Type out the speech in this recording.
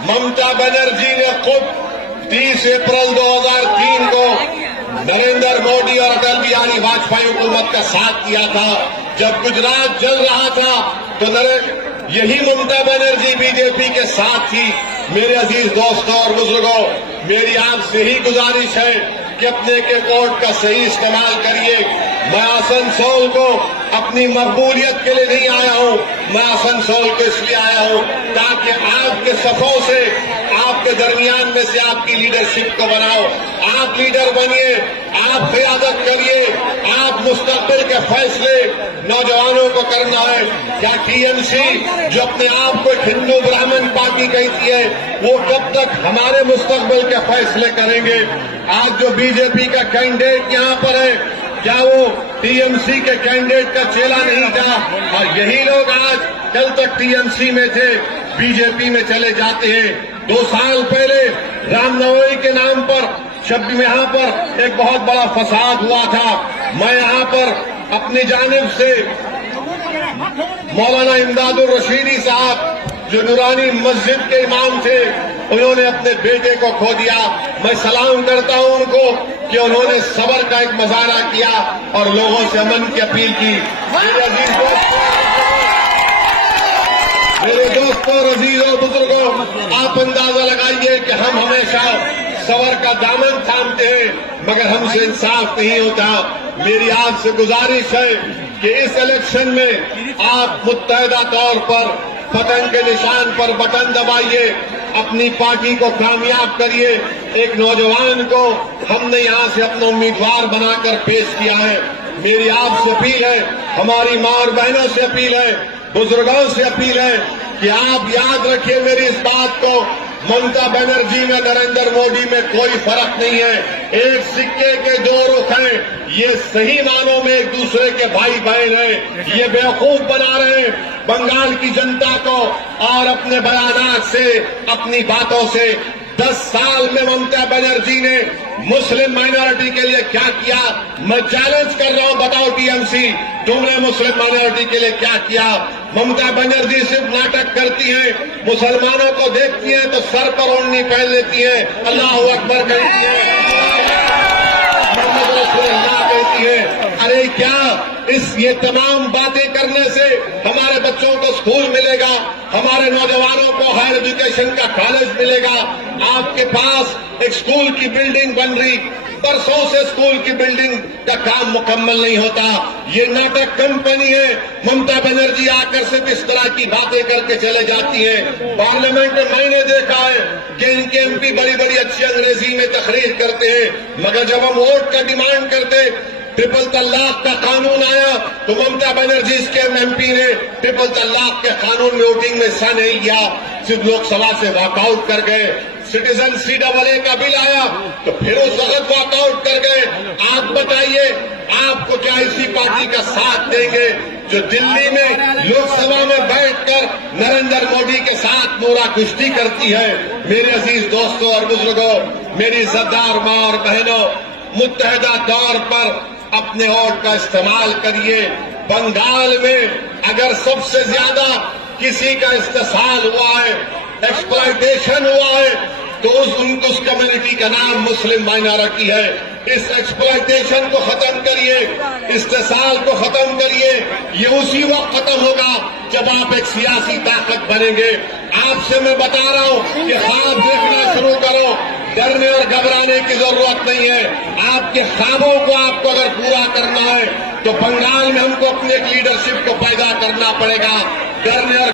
ममता बनर्जी ने खुद 30 अप्रैल 2003 को नरेंद्र मोदी और अटल बिहारी वाजपेयी हुकूमत का साथ दिया था। जब गुजरात जल रहा था तो यही ममता बनर्जी बीजेपी के साथ थी। मेरे अजीज दोस्तों और बुजुर्गों, मेरी आपसे ही गुजारिश है कि अपने के वोट का सही इस्तेमाल करिए। मैं आसनसोल को अपनी मकबूलियत के लिए नहीं आया हूं, मैं आसनसोल को इसलिए आया हूं ताकि आपके सफों से, आपके दरमियान में से आपकी लीडरशिप को बनाओ। आप लीडर बनिए, आप क़यादत करिए, आप मुस्तक़बिल के फैसले नौजवानों को करना है। क्या टीएमसी जो अपने आप को हिंदू ब्राह्मण पार्टी कहती है, वो कब तक हमारे मुस्तक़बिल के फैसले करेंगे? आज जो बीजेपी का कैंडिडेट यहाँ पर है, क्या वो टीएमसी के कैंडिडेट का चेला नहीं था? और यही लोग आज कल तक टीएमसी में थे, बीजेपी में चले जाते हैं। 2 साल पहले रामनवमी के नाम पर यहाँ पर एक बहुत बड़ा फसाद हुआ था। मैं यहाँ पर अपनी जानिब से मौलाना इमदादुर रशीदी साहब जो नूरानी मस्जिद के इमाम थे, उन्होंने अपने बेटे को खो दिया। मैं सलाम करता हूं उनको कि उन्होंने सब्र का एक मुजाहरा किया और लोगों से अमन की अपील की। मेरे दोस्तों, अजीजों, बुजुर्गों, आप अंदाजा लगाइए कि हम हमेशा सब्र का दामन थामते हैं, मगर हमसे इंसाफ नहीं होता। मेरी आपसे गुजारिश है कि इस इलेक्शन में आप मुत्तहदा तौर पर पतंग के निशान पर बटन दबाइए, अपनी पार्टी को कामयाब करिए। एक नौजवान को हमने यहाँ से अपना उम्मीदवार बनाकर पेश किया है। मेरी आपसे अपील है, हमारी माँ और बहनों से अपील है, बुजुर्गों से अपील है कि आप याद रखिए मेरी इस बात को, ममता बनर्जी में नरेंद्र मोदी में कोई फर्क नहीं है। एक सिक्के के 2 रुख हैं। ये सही मानों में एक दूसरे के भाई बहन हैं। ये बेवकूफ बना रहे हैं बंगाल की जनता को और अपने बयानात से, अपनी बातों से। 10 साल में ममता बनर्जी ने मुस्लिम माइनॉरिटी के लिए क्या किया? मैं चैलेंज कर रहा हूं, बताओ टीएमसी, तुमने मुस्लिम माइनॉरिटी के लिए क्या किया? ममता बनर्जी सिर्फ नाटक करती हैं, मुसलमानों को देखती हैं तो सर पर ओढ़नी पहन लेती हैं, अल्लाह अकबर कहती हैं, मोहम्मद रसूलुल्लाह कहती हैं। अरे क्या ये तमाम बातें करने से हमारे बच्चों को स्कूल मिलेगा, हमारे नौजवानों को हायर एजुकेशन का कॉलेज मिलेगा? आपके पास एक स्कूल की बिल्डिंग बन रही, बरसों से स्कूल की बिल्डिंग का काम मुकम्मल नहीं होता। ये नाटक कंपनी है। ममता बनर्जी आकर सिर्फ इस तरह की बातें करके चले जाती हैं। पार्लियामेंट में मैंने देखा है कि इनके एमपी बड़ी बड़ी अच्छी अंग्रेजी में तकरीर करते हैं, मगर जब हम वोट का डिमांड करते, ट्रिपल तलाक का कानून आया तो ममता बनर्जी के एमपी ने ट्रिपल तलाक के कानून में वोटिंग में हिस्सा नहीं लिया, सिर्फ लोकसभा से वॉकआउट कर गए। सिटीजन CAA का बिल आया तो फिर उस वक्त वॉकआउट कर गए। आप बताइए, आपको क्या इसी पार्टी का साथ देंगे जो दिल्ली में लोकसभा में बैठकर नरेंद्र मोदी के साथ मोरा कुश्ती करती है? मेरे अजीज दोस्तों और बुजुर्गों, मेरी इज्जतदार माँ और बहनों, मुत्तहदा तौर पर अपने वोट का इस्तेमाल करिए। बंगाल में अगर सबसे ज्यादा किसी का इस्तेसाल हुआ है, एक्सप्लॉयटेशन हुआ है, तो उस कम्युनिटी का नाम मुस्लिम माइनॉरिटी है। इस एक्सप्लॉयटेशन को खत्म करिए, इस्तेसाल को खत्म करिए। ये उसी वक्त खत्म होगा जब आप एक सियासी ताकत बनेंगे। आपसे मैं बता रहा हूं कि ख्वाब देखना शुरू करो, डरने और घबराने की जरूरत नहीं है। आपके ख्वाबों को आपको अगर पूरा करना है तो बंगाल में हमको अपनी एक लीडरशिप को पैदा करना पड़ेगा। डरने और